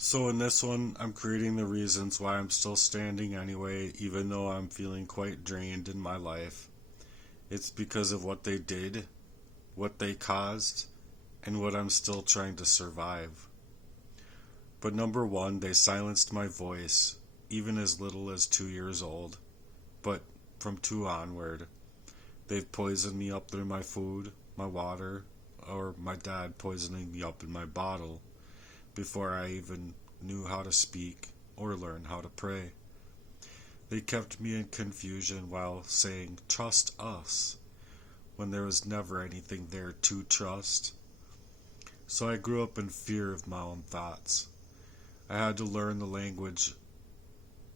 So in this one, I'm creating the reasons why I'm still standing anyway, even though I'm feeling quite drained in my life. It's because of what they did, what they caused, and what I'm still trying to survive. But number one, they silenced my voice, even as little as 2 years old. But from two onward, they've poisoned me up through my food, my water, or my dad poisoning me up in my bottle before I even knew how to speak or learn how to pray. They kept me in confusion while saying, "Trust us," when there was never anything there to trust. So I grew up in fear of my own thoughts. I had to learn the language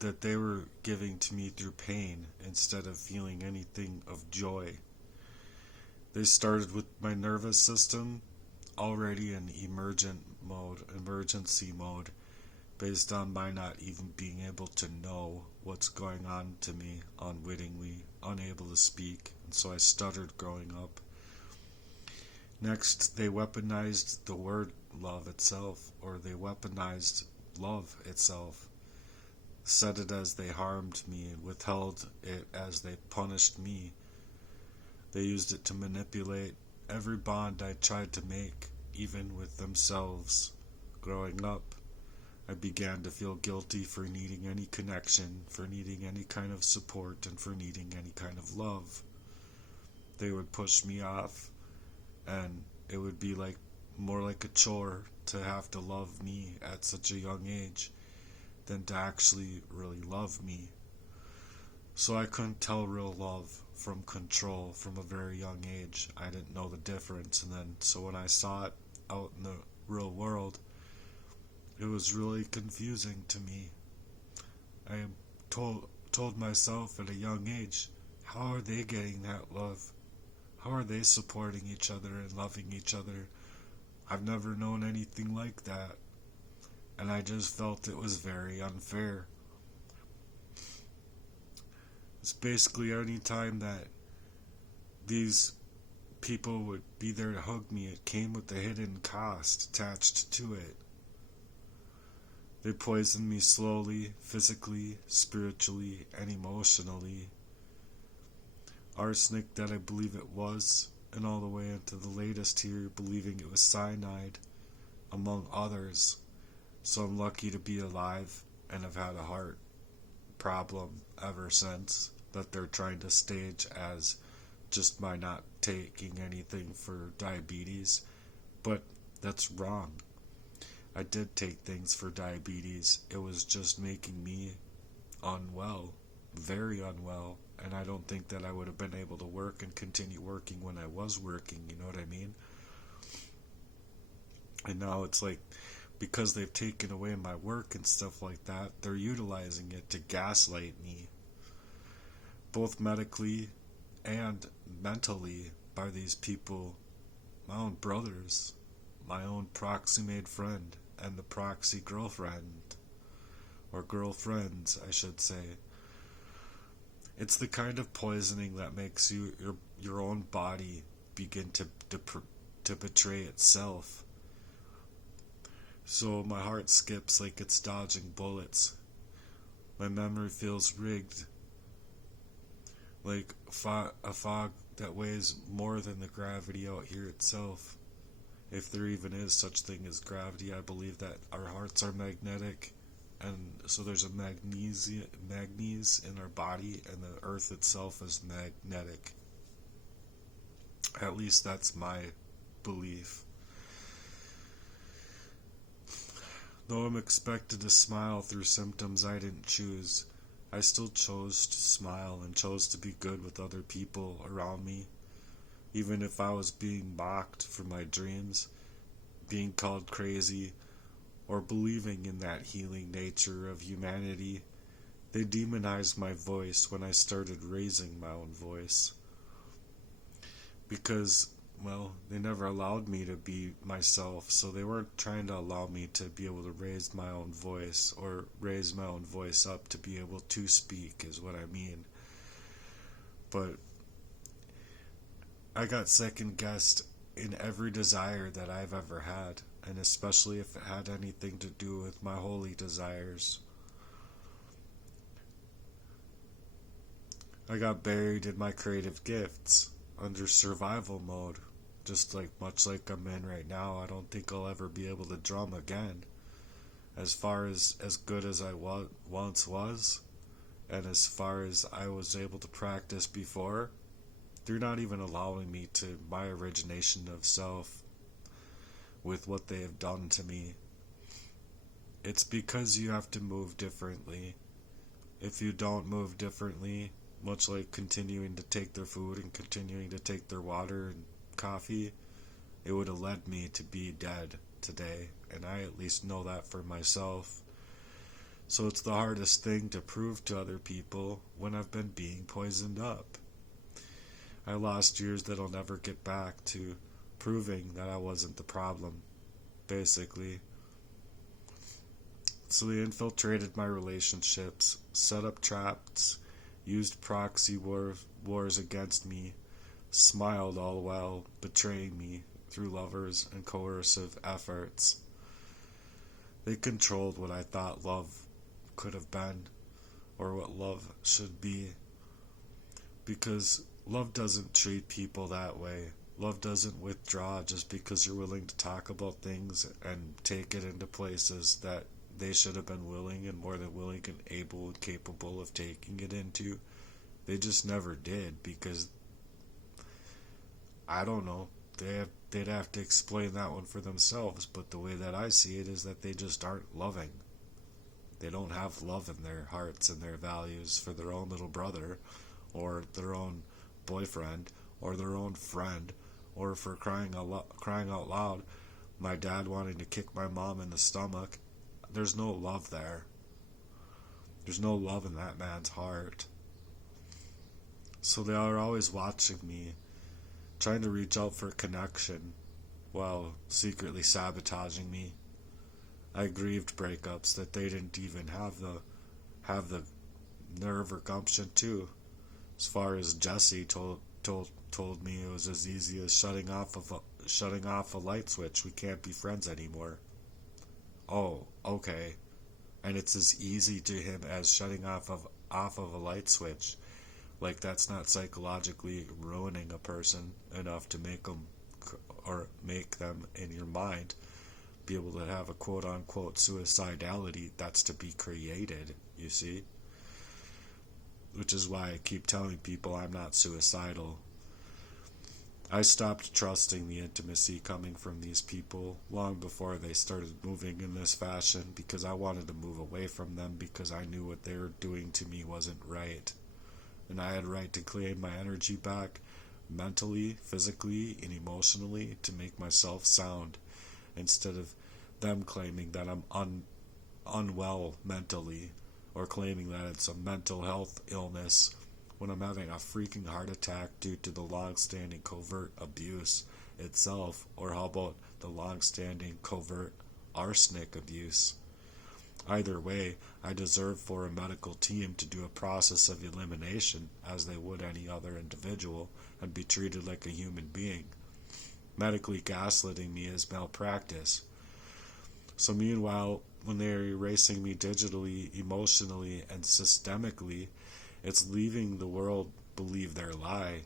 that they were giving to me through pain instead of feeling anything of joy. They started with my nervous system already in emergency mode, based on my not even being able to know what's going on to me unwittingly, unable to speak, and so I stuttered growing up. Next, they weaponized the word love itself, or they weaponized love itself, said it as they harmed me and withheld it as they punished me. They used it to manipulate every bond I tried to make, even with themselves. Growing up, I began to feel guilty for needing any connection, for needing any kind of support, and for needing any kind of love. They would push me off, and it would be like more like a chore to have to love me at such a young age than to actually really love me. So I couldn't tell real love from control from a very young age. I didn't know the difference, and then so when I saw it out in the real world, it was really confusing to me. I told myself at a young age, how are they getting that love? How are they supporting each other and loving each other? I've never known anything like that, and I just felt it was very unfair. It's basically any time that these people would be there to hug me, it came with a hidden cost attached to it. They poisoned me slowly, physically, spiritually, and emotionally. Arsenic that I believe it was, and all the way into the latest here, believing it was cyanide, among others. So I'm lucky to be alive and have had a heart problem ever since that they're trying to stage as just my not taking anything for diabetes. But that's wrong. I did take things for diabetes. It was just making me unwell, very unwell, and I don't think that I would have been able to work and continue working when I was working, you know what I mean? And now it's like, because they've taken away my work and stuff like that, they're utilizing it to gaslight me, both medically and mentally, by these people, my own brothers, my own proxy made friend, and the proxy girlfriend, or girlfriends, I should say. It's the kind of poisoning that makes your own body begin to betray itself. So my heart skips like it's dodging bullets. My memory feels rigged, like a fog that weighs more than the gravity out here itself. If there even is such thing as gravity, I believe that our hearts are magnetic, and so there's a magnese in our body, and the earth itself is magnetic. At least that's my belief. Though I'm expected to smile through symptoms I didn't choose, I still chose to smile and chose to be good with other people around me. Even if I was being mocked for my dreams, being called crazy, or believing in that healing nature of humanity, they demonized my voice when I started raising my own voice. Because, well, they never allowed me to be myself, so they weren't trying to allow me to be able to raise my own voice, or raise my own voice up to be able to speak, is what I mean. But I got second guessed in every desire that I've ever had. and especially if it had anything to do with my holy desires. I got buried in my creative gifts under survival mode, just like much like I'm in right now. I don't think I'll ever be able to drum again. As far as good as I once was, and as far as I was able to practice before, they're not even allowing me to my origination of self with what they have done to me. It's because you have to move differently. If you don't move differently, much like continuing to take their food and continuing to take their water and coffee, it would have led me to be dead today, and I at least know that for myself. So it's the hardest thing to prove to other people when I've been being poisoned up. I lost years that I'll never get back to proving that I wasn't the problem, basically. So they infiltrated my relationships, set up traps, used proxy wars against me, smiled all while betraying me through lovers and coercive efforts. They controlled what I thought love could have been, or what love should be, because love doesn't treat people that way. Love doesn't withdraw just because you're willing to talk about things and take it into places that they should have been willing and more than willing and able and capable of taking it into. They just never did, because I don't know, they'd have to explain that one for themselves, but the way that I see it is that they just aren't loving. They don't have love in their hearts and their values for their own little brother, or their own boyfriend, or their own friend, or for crying out loud, my dad wanting to kick my mom in the stomach. There's no love there. There's no love in that man's heart. So they are always watching me, trying to reach out for connection, while secretly sabotaging me. I grieved breakups that they didn't even have the nerve or gumption to. As far as Jesse told me, it was as easy as shutting off a light switch. We can't be friends anymore. Oh, okay. And it's as easy to him as shutting off of a light switch. Like, that's not psychologically ruining a person enough to make them in your mind be able to have a quote-unquote suicidality that's to be created, you see? Which is why I keep telling people I'm not suicidal. I stopped trusting the intimacy coming from these people long before they started moving in this fashion, because I wanted to move away from them, because I knew what they were doing to me wasn't right. And I had a right to claim my energy back, mentally, physically, and emotionally, to make myself sound, instead of them claiming that I'm unwell mentally, or claiming that it's a mental health illness when I'm having a freaking heart attack due to the long-standing covert abuse itself. Or how about the long-standing covert arsenic abuse? Either way, I deserve for a medical team to do a process of elimination as they would any other individual, and be treated like a human being. Medically gaslighting me is malpractice. So meanwhile, when they're erasing me digitally, emotionally, and systemically, it's leaving the world believe their lie.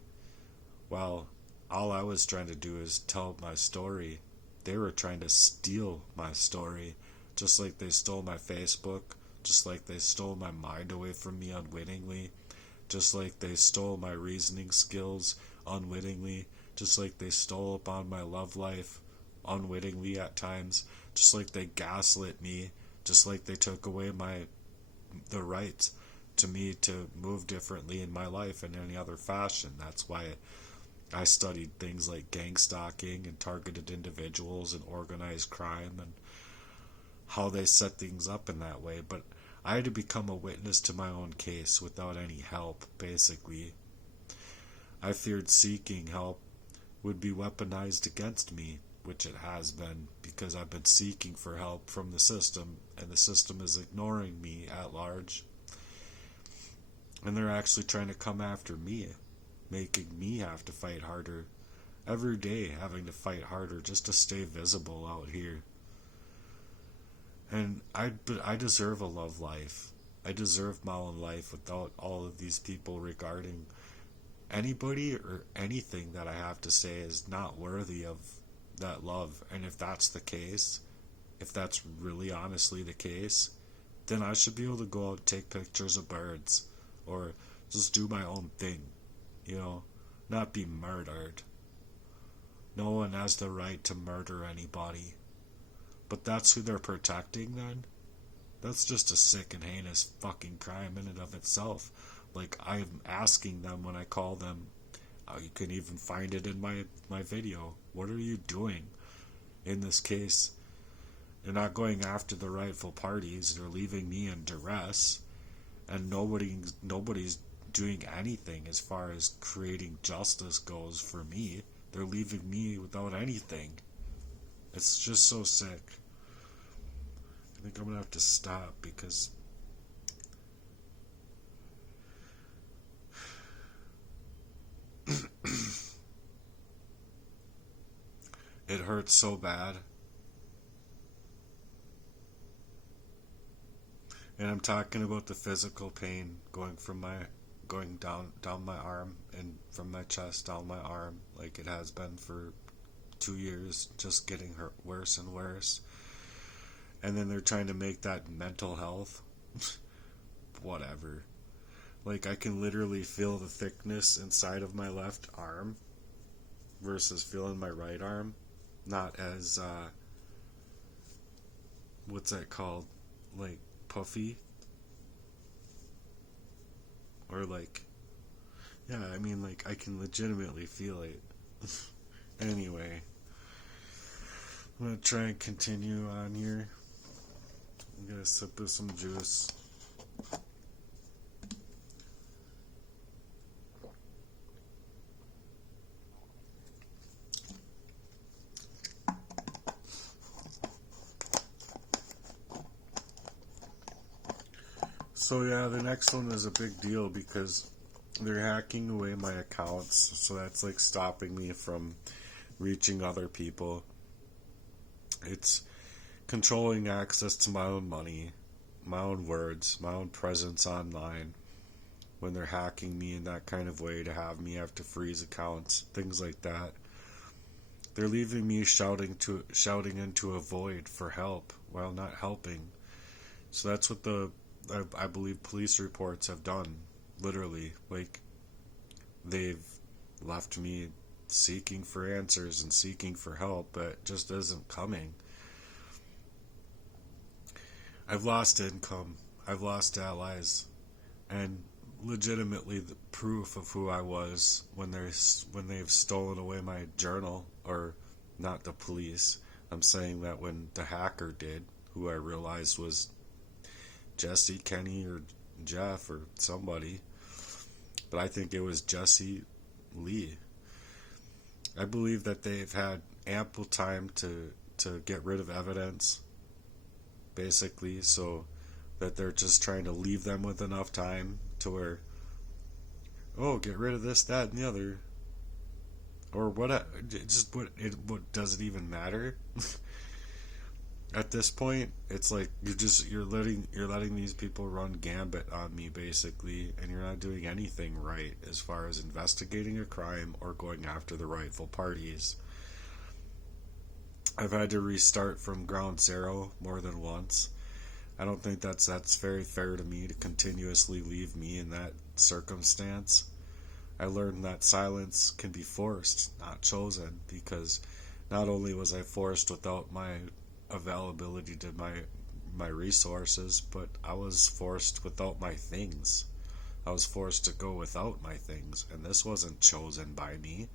While all I was trying to do is tell my story, they were trying to steal my story, just like they stole my Facebook, just like they stole my mind away from me unwittingly, just like they stole my reasoning skills unwittingly, just like they stole upon my love life unwittingly at times, just like they gaslit me, just like they took away the right to me to move differently in my life in any other fashion. That's why I studied things like gang stalking and targeted individuals and organized crime and how they set things up in that way. But I had to become a witness to my own case without any help, basically. I feared seeking help would be weaponized against me, which it has been, because I've been seeking for help from the system, and the system is ignoring me at large. And they're actually trying to come after me, making me have to fight harder every day having to fight harder just to stay visible out here. And I deserve a love life. I deserve my own life without all of these people regarding anybody or anything that I have to say is not worthy of that love. And if that's the case, if that's really honestly the case, then I should be able to go out and take pictures of birds or just do my own thing, you know, not be murdered. No one has the right to murder anybody. But that's who they're protecting then? That's just a sick and heinous fucking crime in and of itself. Like, I'm asking them when I call them, you can even find it in my video. What are you doing in this case? They're not going after the rightful parties. They're leaving me in duress. And nobody's doing anything as far as creating justice goes for me. They're leaving me without anything. It's just so sick. I think I'm gonna have to stop because it hurts so bad. And I'm talking about the physical pain going down my arm and from my chest down my arm, like it has been for 2 years, just getting hurt worse and worse. And then they're trying to make that mental health. Whatever. Like, I can literally feel the thickness inside of my left arm versus feeling my right arm. Not as what's that called? Like, puffy? Or like, yeah, I mean, like, I can legitimately feel it. Anyway, I'm gonna try and continue on here. I'm gonna sip of some juice. So yeah, the next one is a big deal because they're hacking away my accounts, so that's like stopping me from reaching other people. It's controlling access to my own money, my own words, my own presence online. When they're hacking me in that kind of way to have me have to freeze accounts, things like that. They're leaving me shouting into a void for help while not helping. So that's what I believe police reports have done. Literally, like, they've left me seeking for answers and seeking for help, but it just isn't coming. I've lost income. I've lost allies, and legitimately the proof of who I was when they've stolen away my journal, or not the police. I'm saying that when the hacker did, who I realized was Jesse, Kenny, or Jeff, or somebody, but I think it was Jesse Lee. I believe that they've had ample time to get rid of evidence, basically, so that they're just trying to leave them with enough time to where, oh, get rid of this, that, and the other, or what does it even matter? At this point, it's like you're letting these people run gambit on me, basically, and you're not doing anything right as far as investigating a crime or going after the rightful parties. I've had to restart from ground zero more than once. I don't think that's very fair to me to continuously leave me in that circumstance. I learned that silence can be forced, not chosen, because not only was I forced without my availability to my resources, but I was forced without my things. I was forced to go without my things, and this wasn't chosen by me.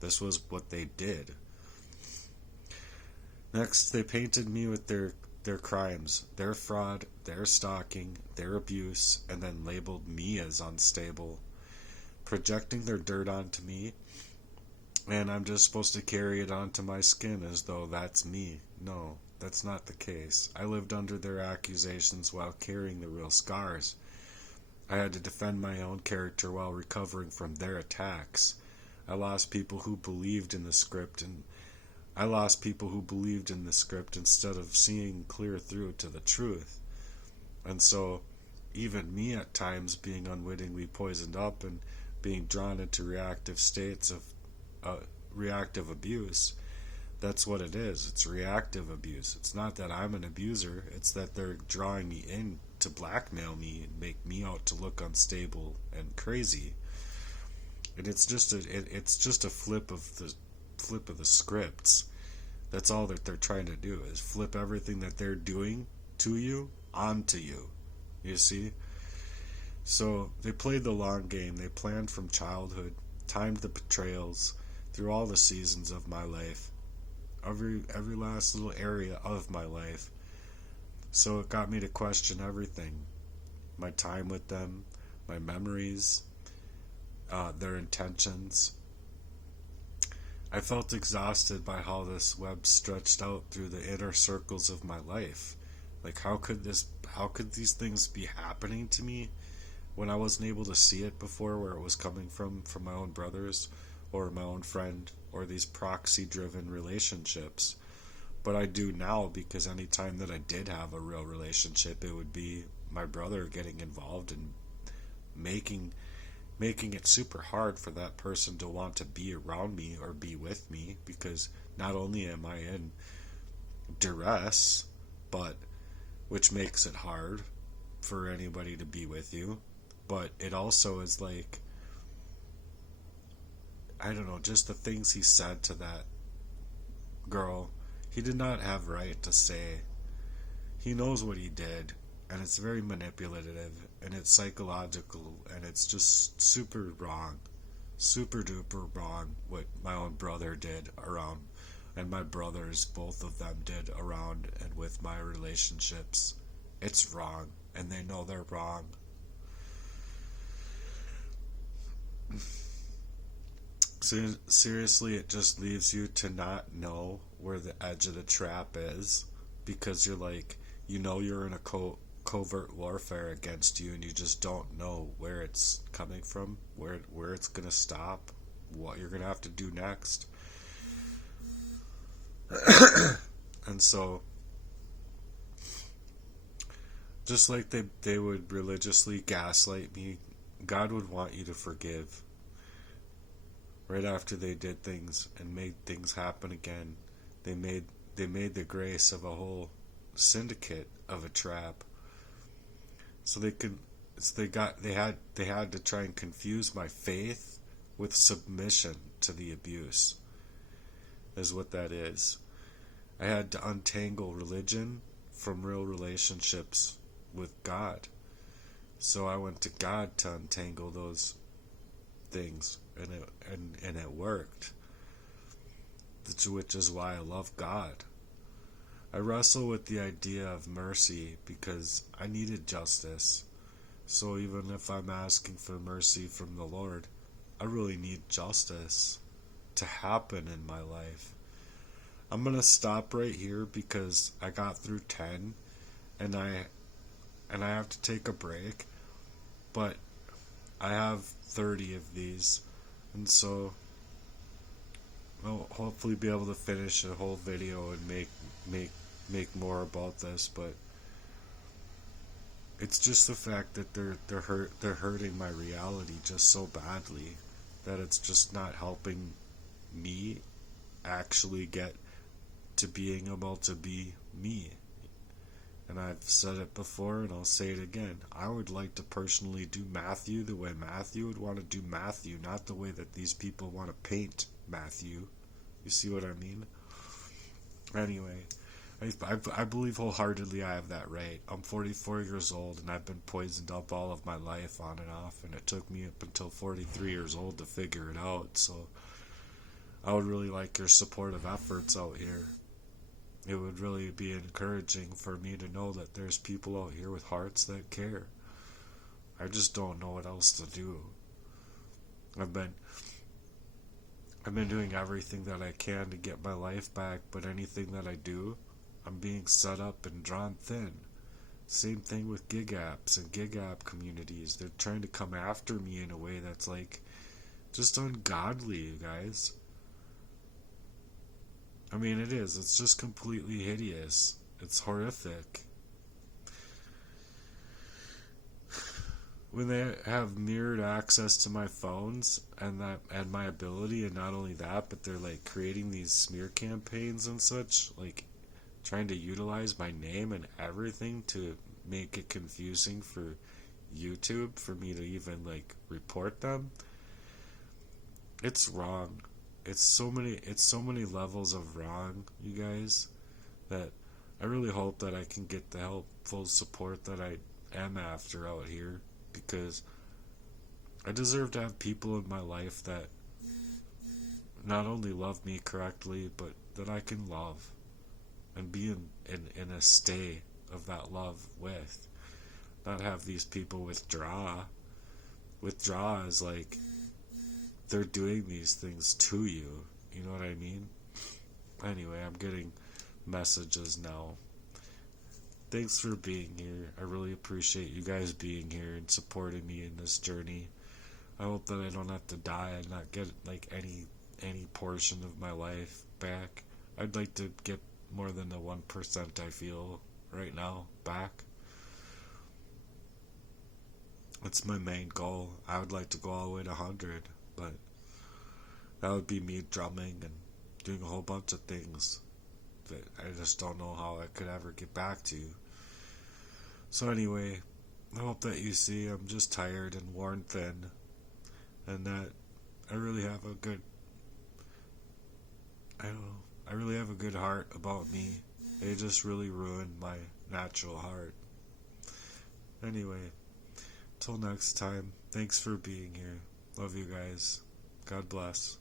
This was what they did. Next, they painted me with their crimes, their fraud, their stalking, their abuse, and then labeled me as unstable, projecting their dirt onto me, and I'm just supposed to carry it onto my skin as though that's me. No, that's not the case. I lived under their accusations while carrying the real scars. I had to defend my own character while recovering from their attacks. I lost people who believed in the script, and I lost people who believed in the script instead of seeing clear through to the truth. And so, even me at times being unwittingly poisoned up and being drawn into reactive states of reactive abuse, that's what it is. It's reactive abuse. It's not that I'm an abuser, it's that they're drawing me in to blackmail me and make me out to look unstable and crazy. And it's just a flip of the scripts. That's all that they're trying to do, is flip everything that they're doing to you onto you. You see? So they played the long game. They planned from childhood, timed the betrayals through all the seasons of my life, every last little area of my life. So it got me to question everything. My time with them, my memories, their intentions. I felt exhausted by how this web stretched out through the inner circles of my life. Like, how could these things be happening to me when I wasn't able to see it before, where it was coming from my own brothers or my own friend or these proxy driven relationships? But I do now, because any time that I did have a real relationship, it would be my brother getting involved and making it super hard for that person to want to be around me or be with me, because not only am I in duress, but which makes it hard for anybody to be with you, but it also is like, I don't know, just the things he said to that girl, he did not have right to say. He knows what he did, and it's very manipulative, and it's psychological, and it's just super wrong, super duper wrong what my own brother did around, and my brothers, both of them, did around and with my relationships. It's wrong, and they know they're wrong. Seriously, it just leaves you to not know where the edge of the trap is, because you're like, you're in a covert warfare against you, and you just don't know where it's coming from, where it's gonna stop, what you're gonna have to do next. And so, just like they would religiously gaslight me, God would want you to forgive. Right after they did things and made things happen again, they made the grace of a whole syndicate of a trap. So they had to try and confuse my faith with submission to the abuse, is what that is. I had to untangle religion from real relationships with God. So I went to God to untangle those things, and it worked. Which is why I love God. I wrestle with the idea of mercy because I needed justice. So even if I'm asking for mercy from the Lord, I really need justice to happen in my life. I'm gonna stop right here because I got through 10, and I have to take a break, but I have 30 of these, and so I'll hopefully be able to finish a whole video and make more about this. But it's just the fact that they're hurting my reality just so badly that it's just not helping me actually get to being able to be me. And I've said it before, and I'll say it again. I would like to personally do Matthew the way Matthew would want to do Matthew, not the way that these people want to paint Matthew. You see what I mean? Anyway, I believe wholeheartedly I have that right. I'm 44 years old, and I've been poisoned up all of my life on and off, and it took me up until 43 years old to figure it out. So I would really like your supportive efforts out here. It would really be encouraging for me to know that there's people out here with hearts that care. I just don't know what else to do. I've been doing everything that I can to get my life back, but anything that I do, I'm being set up and drawn thin. Same thing with gig apps and gig app communities. They're trying to come after me in a way that's like just ungodly, you guys. I mean, it is. It's just completely hideous. It's horrific. When they have mirrored access to my phones and my ability, and not only that, but they're like creating these smear campaigns and such, like trying to utilize my name and everything to make it confusing for YouTube for me to even like report them. It's wrong. It's so many levels of wrong, you guys, that I really hope that I can get the helpful support that I am after out here, because I deserve to have people in my life that not only love me correctly, but that I can love and be in a stay of that love with. Not have these people withdraw. Withdraw is like they're doing these things to you. You know what I mean? Anyway, I'm getting messages now. Thanks for being here. I really appreciate you guys being here and supporting me in this journey. I hope that I don't have to die and not get like any portion of my life back. I'd like to get more than the 1% I feel right now back. That's my main goal. I would like to go all the way to 100, but that would be me drumming and doing a whole bunch of things that I just don't know how I could ever get back to. So anyway, I hope that you see I'm just tired and worn thin, and that I really have a good, I don't know, I really have a good heart about me. It just really ruined my natural heart. Anyway, till next time, thanks for being here. Love you guys. God bless.